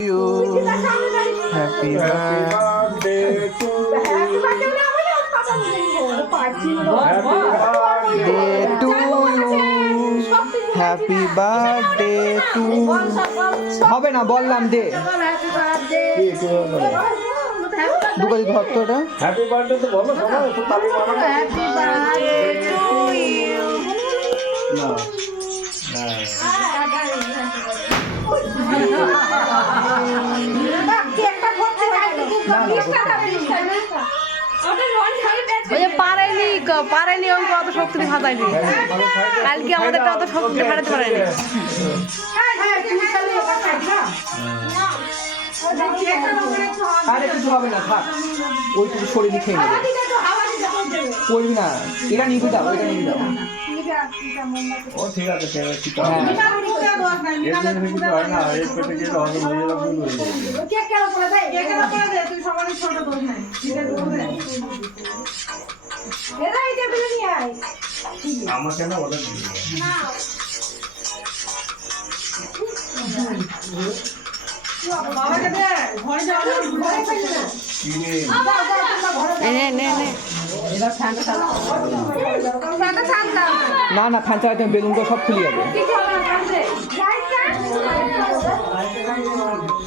you. Happy birthday to you. Happy birthday to হবে না বললাম দে দুটো ধর তো এটা হ্যাপি বার্থডে তো বলো সবাই একটু তালি মারো হ্যাপি বার্থডে টু ইউ না পারেনি অঙ্ক অত শক্তি ফাটাইনি কালকে আমাদের অত শক্তি ফাটাতে পারেনি আরে কিছু হবে না থাক ওইটুকু শরীর খেয়ে নেবে করবি না এটা নিবি দাও এটা নিবি দাও ও ঠিক আছে ঠিক আছে কিছু হয় না এই পেটে যেটা হবে নিজেরা ভুল হয়ে যাবে আমাকে না অর্ডার দিবে না না ফ্যান চালাতে বেলুনগুলো সব খুলে যাবে